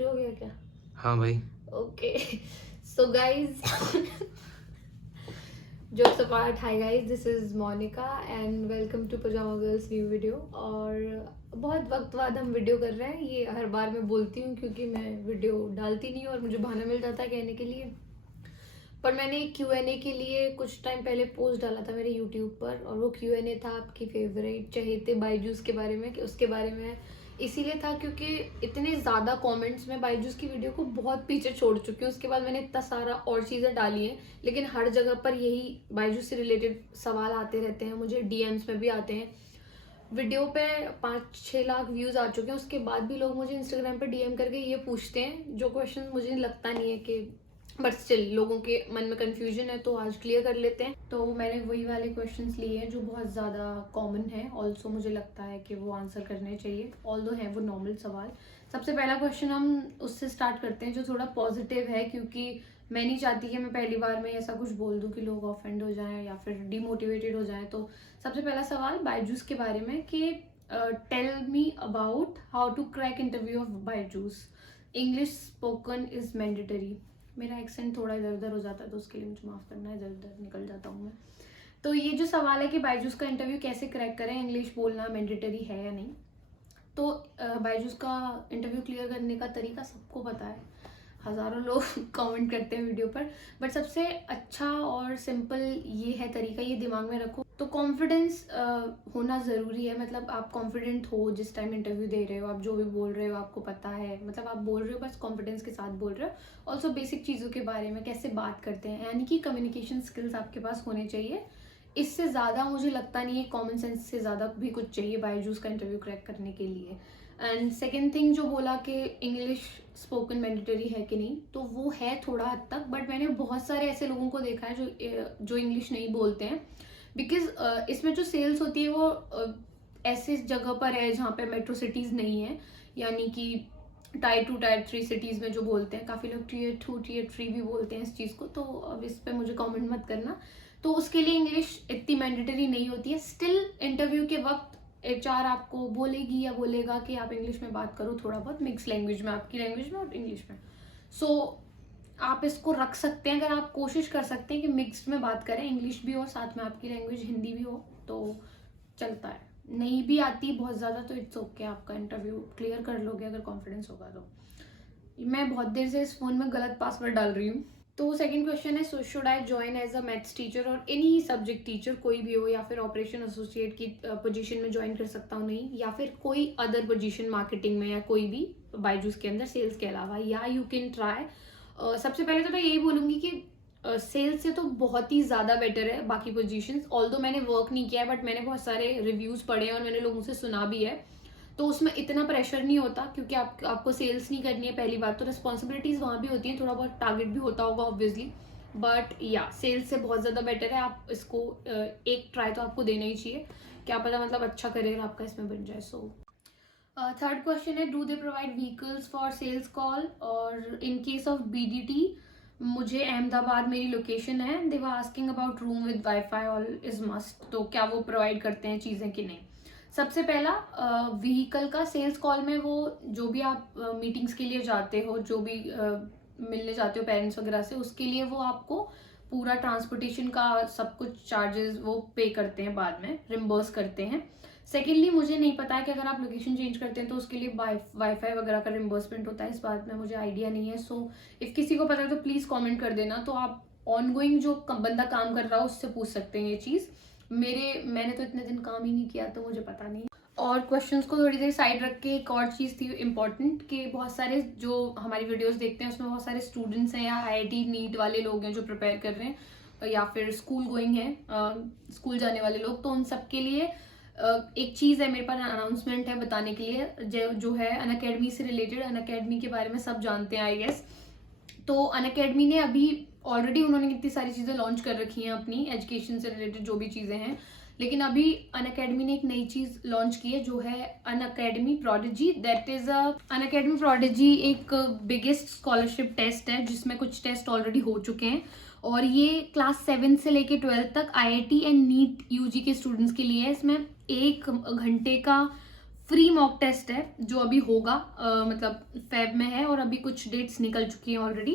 शुरू हो गया क्या? हाँ भाई। Okay so guys jokes apart, hi guys, this is Monica and welcome to Pajama Girls new video। और बहुत वक्त बाद हम वीडियो कर रहे हैं। ये हर बार मैं बोलती हूँ क्योंकि मैं वीडियो डालती नहीं और मुझे बहाना मिल जाता है कहने के लिए। पर मैंने Q&A के लिए कुछ टाइम पहले पोस्ट डाला था मेरे यूट्यूब पर, और वो Q&A था आपकी फेवरेट चहेते बायजूस के बारे में, कि उसके बारे में इसीलिए था क्योंकि इतने ज़्यादा कमेंट्स में बायजूस की वीडियो को बहुत पीछे छोड़ चुकी हूँ। उसके बाद मैंने इतना सारा और चीज़ें डाली हैं, लेकिन हर जगह पर यही बायजूस से रिलेटेड सवाल आते रहते हैं, मुझे DMs में भी आते हैं। वीडियो पे 5-6 लाख व्यूज़ आ चुके हैं, उसके बाद भी लोग मुझे इंस्टाग्राम पे DM करके ये पूछते हैं जो क्वेश्चन मुझे लगता नहीं है कि, बट स्टिल लोगों के मन में कन्फ्यूजन है, तो आज क्लियर कर लेते हैं। तो मैंने वही वाले क्वेश्चंस लिए हैं जो बहुत ज़्यादा कॉमन है, ऑल्सो मुझे लगता है कि वो आंसर करने चाहिए, ऑल्दो हैं वो नॉर्मल सवाल। सबसे पहला क्वेश्चन हम उससे स्टार्ट करते हैं जो थोड़ा पॉजिटिव है, क्योंकि मैं नहीं चाहती कि मैं पहली बार में ऐसा कुछ बोल दूँ कि लोग ऑफेंड हो जाएं या फिर डिमोटिवेटेड हो जाएं। तो सबसे पहला सवाल बायजूस के बारे में कि tell me about how to crack interview of Byju's, English spoken is mandatory. मेरा एक्सेंट थोड़ा इधर उधर हो जाता है तो उसके लिए मुझे माफ़ करना है, इधर उधर निकल जाता हूँ मैं। तो ये जो सवाल है कि बायजूस का इंटरव्यू कैसे क्रैक करें, इंग्लिश बोलना मैंडेटरी है या नहीं, तो बायजूस का इंटरव्यू क्लियर करने का तरीका सबको पता है, हज़ारों लोग कमेंट करते हैं वीडियो पर, बट सबसे अच्छा और सिंपल ये है तरीका, ये दिमाग में रखो। तो कॉन्फिडेंस होना ज़रूरी है, मतलब आप कॉन्फिडेंट हो जिस टाइम इंटरव्यू दे रहे हो, आप जो भी बोल रहे हो आपको पता है, मतलब आप बोल रहे हो बस कॉन्फिडेंस के साथ बोल रहे हो। ऑल्सो बेसिक चीज़ों के बारे में कैसे बात करते हैं, यानी कि कम्युनिकेशन स्किल्स आपके पास होने चाहिए। इससे ज़्यादा मुझे लगता नहीं है, कॉमन सेंस से ज़्यादा भी कुछ चाहिए बायजूस का इंटरव्यू क्रैक करने के लिए। एंड सेकेंड थिंग जो बोला कि इंग्लिश स्पोकन मैंडेटरी है कि नहीं, तो वो है थोड़ा हद तक, बट मैंने बहुत सारे ऐसे लोगों को देखा है जो इंग्लिश नहीं बोलते हैं, बिकॉज इसमें जो सेल्स होती है वो ऐसे जगह पर है जहाँ पे मेट्रो सिटीज़ नहीं है, यानी कि टायर 2 टायर 3 सिटीज़ में जो बोलते हैं, काफ़ी लोग Tier 2 Tier 3 भी बोलते हैं इस चीज़ को, तो अब इस पर मुझे कमेंट मत करना। तो उसके लिए इंग्लिश इतनी मैंडेटरी नहीं होती है। स्टिल इंटरव्यू के वक्त HR आपको बोलेगी या बोलेगा कि आप इंग्लिश में बात करो, थोड़ा बहुत मिक्स लैंग्वेज में, आपकी लैंग्वेज में और इंग्लिश में। सो आप इसको रख सकते हैं, अगर आप कोशिश कर सकते हैं कि मिक्स्ड में बात करें, इंग्लिश भी हो साथ में आपकी लैंग्वेज हिंदी भी हो, तो चलता है। नहीं भी आती बहुत ज़्यादा तो इट्स ओके, आपका इंटरव्यू क्लियर कर लोगे अगर कॉन्फिडेंस होगा तो। मैं बहुत देर से इस फ़ोन में गलत पासवर्ड डाल रही हूँ। तो सेकंड क्वेश्चन है, so should I join as a maths teacher और एनी सब्जेक्ट टीचर, कोई भी हो, या फिर ऑपरेशन एसोसिएट की पोजीशन में ज्वाइन कर सकता हूँ नहीं, या फिर कोई अदर पोजीशन मार्केटिंग में या कोई भी बायजूस के अंदर सेल्स के अलावा, या यू कैन ट्राई। सबसे पहले तो मैं यही बोलूँगी कि सेल्स से तो बहुत ही ज़्यादा बेटर है बाकी पोजीशंस। ऑल्दो मैंने वर्क नहीं किया है, बट मैंने बहुत सारे रिव्यूज़ पढ़े हैं और मैंने लोगों से सुना भी है, तो उसमें इतना प्रेशर नहीं होता, क्योंकि आपको सेल्स नहीं करनी है पहली बात, तो रिस्पॉन्सिबिलिटीज़ वहाँ भी होती हैं, थोड़ा बहुत टारगेट भी होता होगा ऑब्वियसली, बट या सेल्स से बहुत ज़्यादा बेटर है। आप इसको एक ट्राई तो आपको देना ही चाहिए, क्या पता मतलब अच्छा करियर आपका इसमें बन जाए। सो थर्ड क्वेश्चन है, do they provide vehicles for sales call, और इन केस ऑफ BDT मुझे अहमदाबाद मेरी लोकेशन है, they were asking about room with wifi all is must, तो क्या वो प्रोवाइड करते हैं चीज़ें कि नहीं। सबसे पहला व्हीकल का सेल्स कॉल में, वो जो भी आप मीटिंग्स के लिए जाते हो, जो भी मिलने जाते हो पेरेंट्स वगैरह से, उसके लिए वो आपको पूरा ट्रांसपोर्टेशन का सब कुछ चार्जेस वो पे करते हैं, बाद में रिम्बर्स करते हैं। सेकेंडली मुझे नहीं पता है कि अगर आप लोकेशन चेंज करते हैं तो उसके लिए वाईफाई वगैरह का रिम्बर्समेंट होता है, इस बात में मुझे आइडिया नहीं है। सो इफ़ किसी को पता है तो प्लीज़ कमेंट कर देना, तो आप ऑनगोइंग जो बंदा काम कर रहा हो उससे पूछ सकते हैं ये चीज़। मैंने तो इतने दिन काम ही नहीं किया तो मुझे पता नहीं। और क्वेश्चंस को थोड़ी देर साइड रख के एक और चीज़ थी इम्पॉर्टेंट, कि बहुत सारे जो हमारी वीडियोस देखते हैं उसमें बहुत सारे स्टूडेंट्स हैं या IIT नीट वाले लोग हैं जो प्रिपेयर कर रहे हैं, या फिर स्कूल गोइंग हैं, स्कूल जाने वाले लोग, तो उन सब के लिए एक चीज़ है, मेरे पास अनाउंसमेंट है बताने के लिए, जो है अनअकैडमी से रिलेटेड। अनअकैडमी के बारे में सब जानते हैं आई गेस। तो अनअकैडमी ने अभी ऑलरेडी उन्होंने कितनी सारी चीज़ें लॉन्च कर रखी हैं अपनी एजुकेशन से रिलेटेड जो भी चीज़ें हैं, लेकिन अभी अनअकैडमी ने एक नई चीज़ लॉन्च की है जो है Unacademy prodigy. That is Unacademy prodigy एक बिगेस्ट स्कॉलरशिप टेस्ट है जिसमें कुछ टेस्ट ऑलरेडी हो चुके हैं, और ये क्लास 7 से लेके 12 तक IIT एंड नीट UG के स्टूडेंट्स के लिए है। इसमें 1 घंटे का फ्री मॉक टेस्ट है जो अभी होगा, मतलब फेब में है और अभी कुछ डेट्स निकल चुकी हैं ऑलरेडी।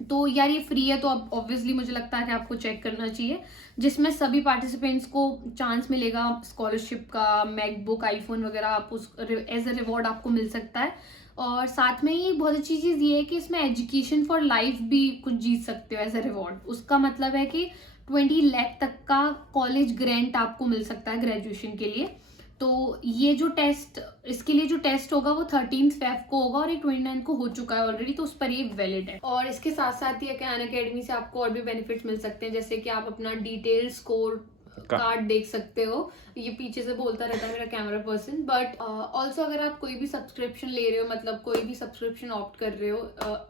तो यार ये फ्री है तो अब ऑब्वियसली मुझे लगता है कि आपको चेक करना चाहिए, जिसमें सभी पार्टिसिपेंट्स को चांस मिलेगा स्कॉलरशिप का, मैकबुक, आईफोन वगैरह आप उस एज अ रिवॉर्ड आपको मिल सकता है। और साथ में ही बहुत अच्छी चीज़ ये है कि इसमें एजुकेशन फॉर लाइफ भी कुछ जीत सकते हो एज अ रिवॉर्ड। उसका मतलब है कि 20 लाख तक का कॉलेज ग्रांट आपको मिल सकता है ग्रेजुएशन के लिए। तो ये जो टेस्ट, इसके लिए जो टेस्ट होगा वो 13 फेब को होगा और ये 29 को हो चुका है ऑलरेडी, तो उस पर ये वैलिड है। और इसके साथ साथ ही अनअकैडमी से आपको और भी बेनिफिट्स मिल सकते हैं, जैसे कि आप अपना डिटेल स्कोर कार्ड देख सकते हो। ये पीछे से बोलता रहता है मेरा कैमरा पर्सन। बट ऑल्सो अगर आप कोई भी सब्सक्रिप्शन ले रहे हो, मतलब कोई भी सब्सक्रिप्शन ऑप्ट कर रहे हो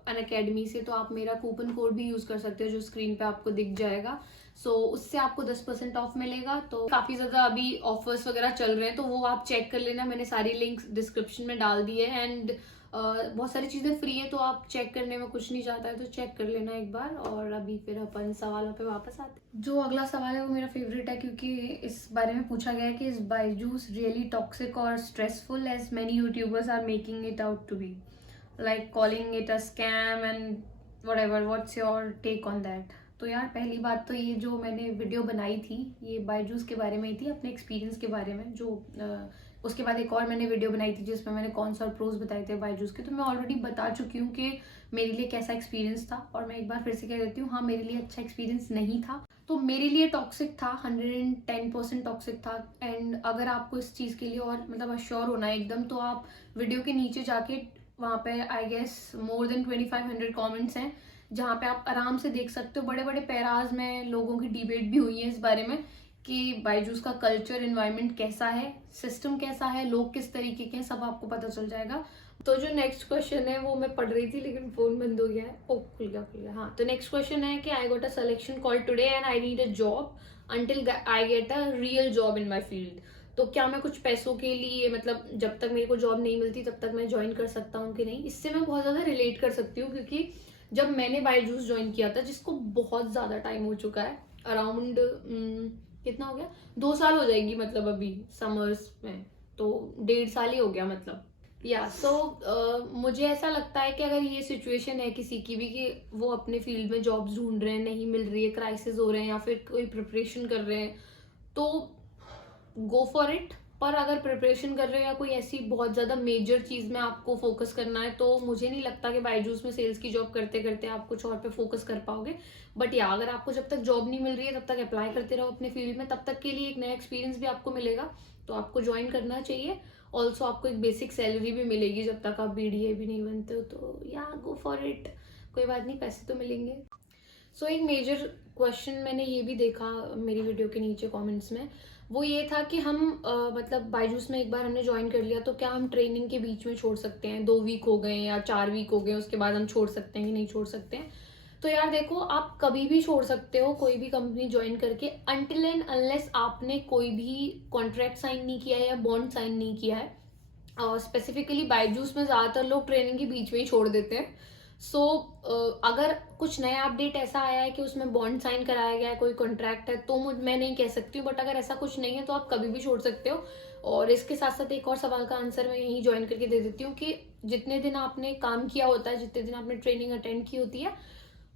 अनअकैडमी से, तो आप मेरा कूपन कोड भी यूज कर सकते हो जो स्क्रीन पे आपको दिख जाएगा। सो उससे आपको 10% ऑफ मिलेगा। तो काफी ज्यादा अभी ऑफर्स वगैरह चल रहे हैं, तो वो आप चेक कर लेना। मैंने सारी लिंक्स डिस्क्रिप्शन में डाल दी है। एंड बहुत सारी चीज़ें फ्री है, तो आप चेक करने में कुछ नहीं जाता है तो चेक कर लेना एक बार। और अभी फिर अपन सवालों पे वापस आते हैं। जो अगला सवाल है वो मेरा फेवरेट है, क्योंकि इस बारे में पूछा गया है कि इज बायजूस रियली टॉक्सिक और stressful as many YouTubers are making it out to be, like calling it a scam and whatever. What's your take on that? तो यार पहली बात तो ये जो मैंने वीडियो बनाई थी ये बायजूस के बारे में ही थी, अपने एक्सपीरियंस के बारे में। जो उसके बाद एक और मैंने वीडियो बनाई थी जिसमें मैंने कॉन्स और प्रोज बताए थे बायजूस के। तो मैं ऑलरेडी बता चुकी हूँ कि मेरे लिए कैसा एक्सपीरियंस था, और मैं एक बार फिर से कह देती हूँ, हाँ मेरे लिए अच्छा एक्सपीरियंस नहीं था। तो मेरे लिए टॉक्सिक था, 110% टॉक्सिक था। एंड अगर आपको इस चीज़ के लिए और मतलब अश्योर होना है एकदम, तो आप वीडियो के नीचे जाके वहाँ पे I guess more than 2500 comments हैं, जहाँ पे आप आराम से देख सकते हो। बड़े बड़े पैराज में लोगों की डिबेट भी हुई है इस बारे में कि बायजूस का कल्चर, एनवायरनमेंट कैसा है, सिस्टम कैसा है, लोग किस तरीके के हैं, सब आपको पता चल जाएगा। तो जो नेक्स्ट क्वेश्चन है वो मैं पढ़ रही थी लेकिन फोन बंद हो गया है। ओ खुल गया। हाँ, तो नेक्स्ट क्वेश्चन है कि I got a selection call today and I need a job until I get a real job in my field. तो क्या मैं कुछ पैसों के लिए, मतलब जब तक मेरे को जॉब नहीं मिलती तब तक मैं ज्वाइन कर सकता हूँ कि नहीं? इससे मैं बहुत ज़्यादा रिलेट कर सकती हूँ, क्योंकि जब मैंने बायजूस ज्वाइन किया था, जिसको बहुत ज़्यादा टाइम हो चुका है, अराउंड कितना हो गया, 2 साल हो जाएगी, मतलब अभी समर्स में तो 1.5 साल ही हो गया मतलब। या सो मुझे ऐसा लगता है कि अगर ये सिचुएशन है किसी की भी कि वो अपने फील्ड में जॉब्स ढूंढ रहे हैं, नहीं मिल रही है, क्राइसिस हो रहे हैं, या फिर कोई प्रिपरेशन कर रहे हैं, तो गो फॉर इट। पर अगर प्रिपरेशन कर रहे हो या कोई ऐसी बहुत ज़्यादा मेजर चीज़ में आपको फोकस करना है, तो मुझे नहीं लगता कि बायजूस में सेल्स की जॉब करते करते आप कुछ और पे फोकस कर पाओगे। बट या अगर आपको जब तक जॉब नहीं मिल रही है तब तक अप्लाई करते रहो अपने फील्ड में, तब तक के लिए एक नया एक्सपीरियंस भी आपको मिलेगा, तो आपको ज्वाइन करना चाहिए। ऑल्सो आपको एक बेसिक सैलरी भी मिलेगी जब तक आप BDA भी नहीं बनते हो, तो या गो फॉर इट, कोई बात नहीं, पैसे तो मिलेंगे। सो एक मेजर क्वेश्चन मैंने ये भी देखा मेरी वीडियो के नीचे कमेंट्स में, वो ये था कि हम मतलब बायजूस में एक बार हमने ज्वाइन कर लिया तो क्या हम ट्रेनिंग के बीच में छोड़ सकते हैं? 2 वीक हो गए या 4 वीक हो गए, उसके बाद हम छोड़ सकते हैं कि नहीं छोड़ सकते हैं? तो यार देखो, आप कभी भी छोड़ सकते हो कोई भी कंपनी ज्वाइन करके, अनटिल एंड अनलेस आपने कोई भी कॉन्ट्रैक्ट साइन नहीं किया है या बॉन्ड साइन नहीं किया है। और स्पेसिफिकली बायजूस में ज़्यादातर लोग ट्रेनिंग के बीच में ही छोड़ देते हैं। सो अगर कुछ नया अपडेट ऐसा आया है कि उसमें बॉन्ड साइन कराया गया है, कोई कॉन्ट्रैक्ट है, तो मैं नहीं कह सकती हूँ। बट अगर ऐसा कुछ नहीं है तो आप कभी भी छोड़ सकते हो। और इसके साथ साथ एक और सवाल का आंसर मैं यहीं ज्वाइन करके दे देती हूँ कि जितने दिन आपने काम किया होता है, जितने दिन आपने ट्रेनिंग अटेंड की होती है,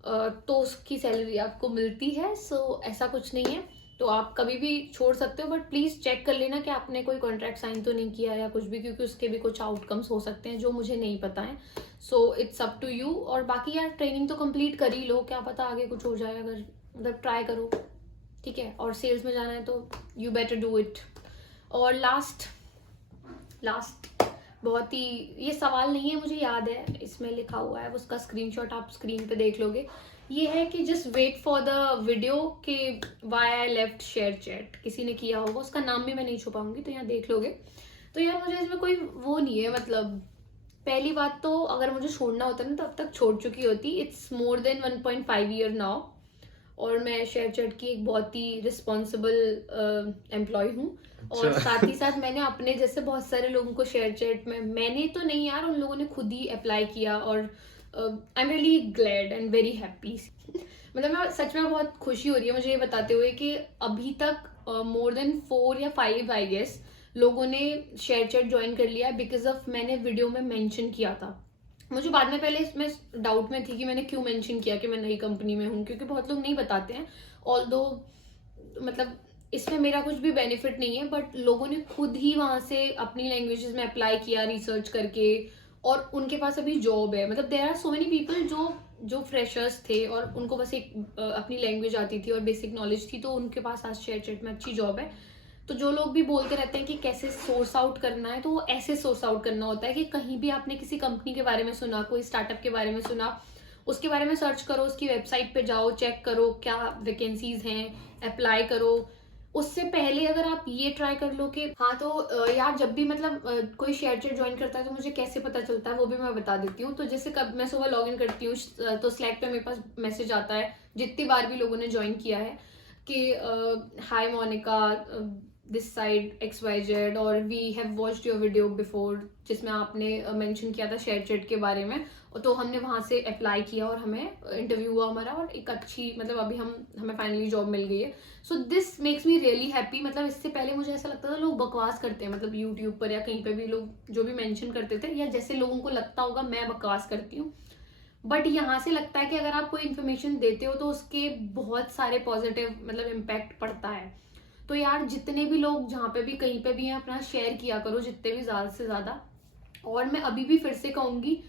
तो उसकी सैलरी आपको मिलती है। सो ऐसा कुछ नहीं है, तो आप कभी भी छोड़ सकते हो। बट प्लीज़ चेक कर लेना कि आपने कोई कॉन्ट्रैक्ट साइन तो नहीं किया या कुछ भी, क्योंकि उसके भी कुछ आउटकम्स हो सकते हैं जो मुझे नहीं पता है। So it's up to you. और बाकी यार ट्रेनिंग तो कंप्लीट कर ही लो, क्या पता आगे कुछ हो जाए, अगर मतलब ट्राई करो, ठीक है। और सेल्स में जाना है तो यू बेटर डू इट। और लास्ट बहुत ही, ये सवाल नहीं है, मुझे याद है, इसमें लिखा हुआ है, उसका स्क्रीनशॉट आप स्क्रीन पे देख लोगे। ये है कि just wait for the video के why I left ShareChat, किसी ने किया होगा, उसका नाम भी मैं नहीं छुपाऊंगी, तो यहाँ देख लोगे। तो यार मुझे इसमें कोई वो नहीं है, मतलब पहली बात तो अगर मुझे छोड़ना होता ना तो अब तक छोड़ चुकी होती। It's more than 1.5 year now, और मैं शेयर चैट की एक बहुत ही रिस्पॉन्सिबल एम्प्लॉय हूँ। और साथ ही साथ मैंने अपने जैसे बहुत सारे लोगों को शेयर चैट में, मैंने तो नहीं यार, उन लोगों ने खुद ही अप्लाई किया। और I am really glad and very happy. मतलब मैं सच में बहुत खुशी हो रही है मुझे ये बताते हुए कि अभी तक मोर देन 4 या 5 आई गेस लोगों ने शेयर चैट ज्वाइन कर लिया है बिकॉज ऑफ मैंने वीडियो में मेंशन किया था। मुझे बाद में पहले इसमें डाउट में थी कि मैंने क्यों मेंशन किया कि मैं नई कंपनी में हूँ, क्योंकि बहुत लोग नहीं बताते हैं। ऑल्दो मतलब इसमें मेरा कुछ भी बेनिफिट नहीं है, बट लोगों ने खुद ही वहाँ से अपनी लैंग्वेजेस में अप्लाई किया रिसर्च करके, और उनके पास अभी जॉब है। मतलब there are so many people जो फ्रेशर्स थे और उनको बस एक अपनी लैंग्वेज आती थी और बेसिक नॉलेज थी, तो उनके पास आज शेयर चैट में अच्छी जॉब है। तो जो लोग भी बोलते रहते हैं कि कैसे सोर्स आउट करना है, तो वो ऐसे सोर्स आउट करना होता है कि कहीं भी आपने किसी कंपनी के बारे में सुना, कोई स्टार्टअप के बारे में सुना, उसके बारे में सर्च करो, उसकी वेबसाइट पे जाओ, चेक करो क्या वैकेंसीज हैं, अप्लाई करो। उससे पहले अगर आप ये ट्राई कर लो कि हाँ तो यार जब भी मतलब कोई शेयर चैट ज्वाइन करता है तो मुझे कैसे पता चलता है, वो भी मैं बता देती हूँ। तो जैसे कब मैं सुबह लॉग इन करती हूँ तो स्लैक पे मेरे पास मैसेज आता है जितनी बार भी लोगों ने ज्वाइन किया है कि hi Monica, this side XYZ, और we have watched your video before, जिसमें आपने मेंशन किया था शेयर चैट के बारे में। तो हमने वहाँ से अप्लाई किया और हमें इंटरव्यू हुआ हमारा, और एक अच्छी मतलब अभी हमें फाइनली जॉब मिल गई है। So this makes me really happy. मतलब इससे पहले मुझे ऐसा लगता था लोग बकवास करते हैं, मतलब यूट्यूब पर या कहीं पे भी लोग जो भी मेंशन करते थे, या जैसे लोगों को लगता होगा मैं बकवास करती हूँ। बट यहाँ से लगता है कि अगर आप कोई इन्फॉर्मेशन देते हो तो उसके बहुत सारे पॉजिटिव मतलब इम्पैक्ट पड़ता है। तो यार जितने भी लोग जहाँ पे भी कहीं पे भी हैं अपना शेयर किया करो, जितने भी ज़्यादा से ज़्यादा। और मैं अभी भी फिर से कहूँगी,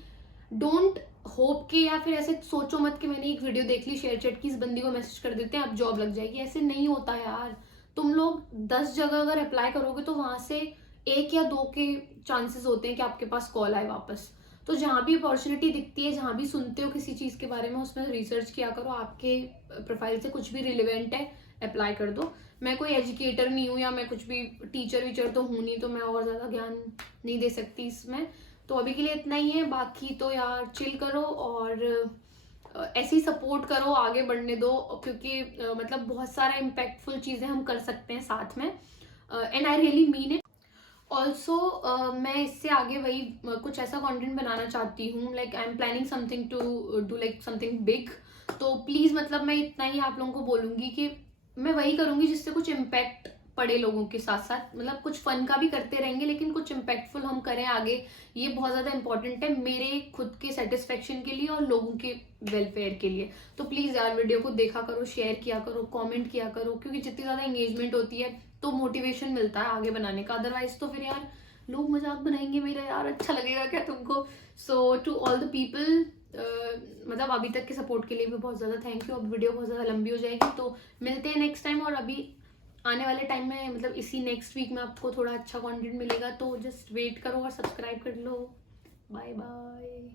डोंट होप के या फिर ऐसे सोचो मत कि मैंने एक वीडियो देख ली शेयर चैट की, इस बंदी को मैसेज कर देते हैं अब जॉब लग जाएगी। ऐसे नहीं होता यार। तुम लोग 10 जगह अगर अप्लाई करोगे तो वहां से 1 या 2 के चांसेस होते हैं कि आपके पास कॉल आए वापस। तो जहाँ भी अपॉर्चुनिटी दिखती है, जहाँ भी सुनते हो किसी चीज़ के बारे में, उसमें रिसर्च किया करो, आपके प्रोफाइल से कुछ भी रिलेवेंट है अप्लाई कर दो। मैं कोई एजुकेटर नहीं हूँ या मैं कुछ भी टीचर वीचर तो हूँ नहीं, तो मैं और ज़्यादा ज्ञान नहीं दे सकती इसमें। तो अभी के लिए इतना ही है, बाकी तो यार चिल करो और ऐसे ही सपोर्ट करो, आगे बढ़ने दो, क्योंकि मतलब बहुत सारा इम्पैक्टफुल चीज़ें हम कर सकते हैं साथ में, and I really mean it. Also मैं इससे आगे वही कुछ ऐसा कंटेंट बनाना चाहती हूँ, like I am planning something to do like something big. तो प्लीज़ मतलब मैं इतना ही आप लोगों को बोलूँगी कि मैं वही करूँगी जिससे कुछ इम्पैक्ट पड़े लोगों के साथ साथ। मतलब कुछ फन का भी करते रहेंगे लेकिन कुछ इम्पैक्टफुल हम करें आगे। ये बहुत ज़्यादा इंपॉर्टेंट है मेरे खुद के सेटिस्फेक्शन के लिए और लोगों के वेलफेयर के लिए। तो प्लीज़ यार वीडियो को देखा करो, शेयर किया करो, कमेंट किया करो, क्योंकि जितनी ज़्यादा एंगेजमेंट होती है तो मोटिवेशन मिलता है आगे बनाने का। अदरवाइज तो फिर यार लोग मजाक बनाएंगे मेरा, यार अच्छा लगेगा क्या तुमको। सो टू ऑल द पीपल, मतलब अभी तक के सपोर्ट के लिए भी बहुत ज़्यादा थैंक यू। अब वीडियो बहुत ज़्यादा लंबी हो जाएगी, तो मिलते हैं नेक्स्ट टाइम। और अभी आने वाले टाइम में मतलब इसी नेक्स्ट वीक में आपको थोड़ा अच्छा कंटेंट मिलेगा, तो जस्ट वेट करो और सब्सक्राइब कर लो। Bye bye.